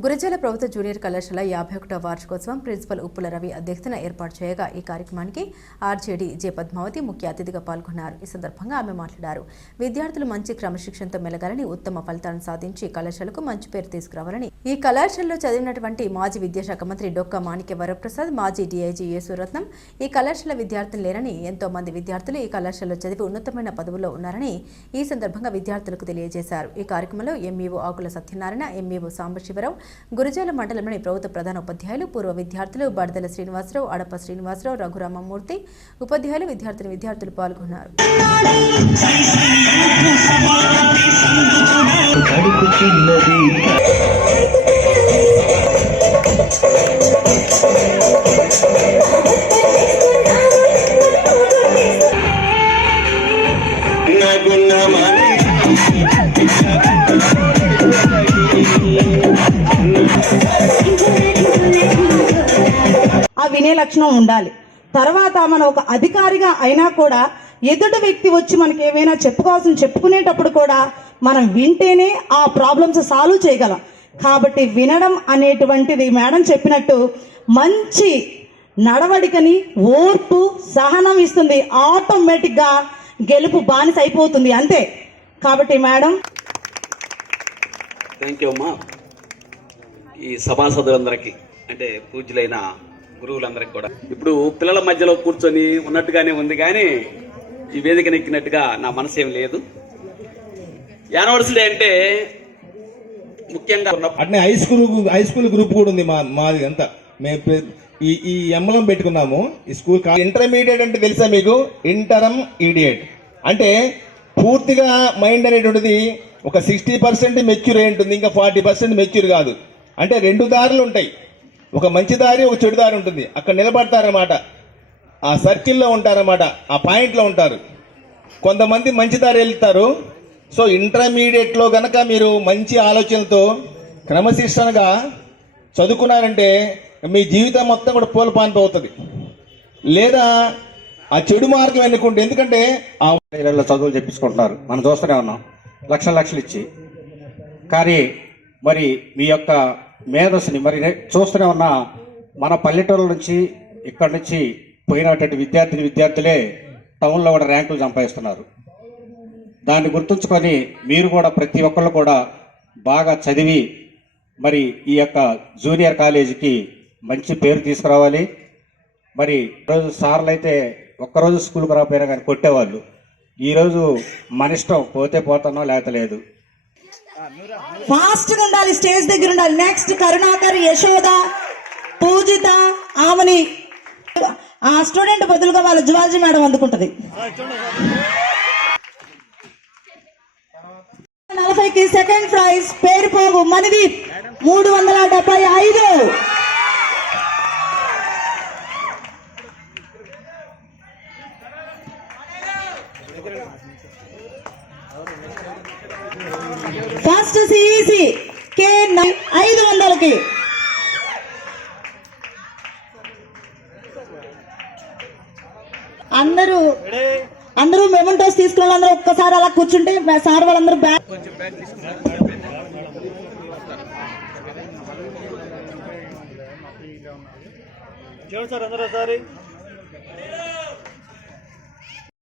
గురజాల ప్రభుత్వ జూనియర్ కళాశాల 51వ వార్షికోత్సవం ప్రిన్సిపల్ ఉప్పుల రవి అధ్యక్షతన ఏర్పాటు చేయగా ఈ కార్యక్రమానికి ఆర్జేడీ జె పద్మావతి ముఖ్య అతిథిగా పాల్గొన్నారు. ఈ సందర్భంగా ఆమె మాట్లాడారు. విద్యార్థులు మంచి క్రమశిక్షణతో మెలగాలని, ఉత్తమ ఫలితాలను సాధించి కళాశాలకు మంచి పేరు తీసుకురావాలని ఈ కళాశాలలో చదివినటువంటి మాజీ విద్యాశాఖ మంత్రి డొక్కా మాణిక్య వరప్రసాద్, మాజీ డీఐజీ యేసురత్నం, ఈ కళాశాల విద్యార్థులు లేరని, ఎంతో మంది విద్యార్థులు ఈ కళాశాలలో చదివి ఉన్నతమైన పదవుల్లో ఉన్నారని ఈ సందర్భంగా విద్యార్థులకు తెలియజేశారు. ఈ కార్యక్రమంలో ఎంఈఓ ఆకుల సత్యనారాయణ, ఎంఈఓ సాంబశివరావు, గురజాల మండలంలోని ప్రభుత్వ ప్రధాన ఉపాధ్యాయులు, పూర్వ విద్యార్థులు బడదల శ్రీనివాసరావు, అడప శ్రీనివాసరావు, రఘురామమూర్తి, ఉపాధ్యాయులు, విద్యార్థులు పాల్గొన్నారు. ఆ వినే లక్షణం ఉండాలి. తర్వాత మనం ఒక అధికారిగా అయినా కూడా ఎదుటి వ్యక్తి వచ్చి మనకి ఏమైనా చెప్పుకునేటప్పుడు కూడా మనం వింటేనే ఆ ప్రాబ్లమ్స్ సాల్వ్ చేయగలం. కాబట్టి వినడం అనేటువంటిది మేడం చెప్పినట్టు మంచి నడవడికని, ఓర్పు, సహనం ఇస్తుంది. ఆటోమేటిక్గా గెలుపు బానిస అయిపోతుంది, అంతే. కాబట్టి మేడం థ్యాంక్ యూ అమ్మా. ఈ సభాసదులందరికీ, అంటే పూజ్యులైన గురువులందరికీ కూడా ఇప్పుడు పిల్లల మధ్యలో కూర్చొని ఉన్నట్టుగానే ఉంది, కానీ ఈ వేదికను ఎక్కినట్టుగా నా మనసు ఏం లేదు. యానివర్సరీ అంటే ముఖ్యంగా అట్నే హై స్కూల్ గ్రూప్ కూడా ఉంది మాది అంతా. మేము ఈ ఎంబలం పెట్టుకున్నాము ఈ స్కూల్. ఇంటర్మీడియట్ అంటే తెలుసా మీకు? ఇంటర్మీడియట్ అంటే పూర్తిగా మైండ్ అనేటువంటిది ఒక 60% మెచ్యూర్ అయి ఉంటుంది, ఇంకా 40% మెచ్యూర్ కాదు. అంటే రెండు దారులు ఉంటాయి, ఒక మంచి దారి, ఒక చెడు దారి ఉంటుంది. అక్కడ నిలబడతారన్నమాట, ఆ సర్కిల్లో ఉంటారన్నమాట, ఆ పాయింట్లో ఉంటారు. కొంతమంది మంచి దారి వెళ్తారు. సో ఇంటర్మీడియట్లో కనుక మీరు మంచి ఆలోచనలతో క్రమశిక్షణగా చదువుకున్నారంటే మీ జీవితం మొత్తం కూడా పూలపాన్పు అవుతుంది. లేదా ఆ చెడు మార్గం ఎన్నుకుంటే, ఎందుకంటే ఆ చదువులు చెప్పించుకుంటున్నారు, మనం చూస్తూనే ఉన్నాం, లక్షలు ఇచ్చి. కానీ మరి మీ యొక్క మేధస్సుని మరి చూస్తూనే ఉన్నా, మన పల్లెటూరుల నుంచి ఇక్కడి నుంచి పోయినటువంటి విద్యార్థులే టౌన్లో కూడా ర్యాంకులు సంపాదిస్తున్నారు. దాన్ని గుర్తుంచుకొని మీరు కూడా ప్రతి ఒక్కళ్ళు కూడా బాగా చదివి మరి ఈ యొక్క జూనియర్ కాలేజీకి మంచి పేరు తీసుకురావాలి. మరి రోజు సార్లు అయితే ఒక్కరోజు స్కూల్కి రాకపోయినా కానీ కొట్టేవాళ్ళు. ఈరోజు మన ఇష్టం, పోతే పోతున్నాం, లేకపోతే లేదు. ఫాస్ట్గా ఉండాలి, స్టేజ్ దగ్గర ఉండాలి. నెక్స్ట్ కరుణాకర్, యశోద, పూజిత, ఆమెని ఆ స్టూడెంట్ బదులుగా వాళ్ళ జువాలజీ మేడం అందుకుంటది. 40కి సెకండ్ ప్రైజ్ పేరు పోగు మణిదీప్ 375. ఫస్ట్ సిఈసి కే 500కి. అందరూ మెమెంటోస్ తీసుకున్న వాళ్ళందరూ ఒక్కసారి అలా కూర్చుంటే సార్ వాళ్ళందరూ బ్యాగ్ సార్ అందరూ సారీ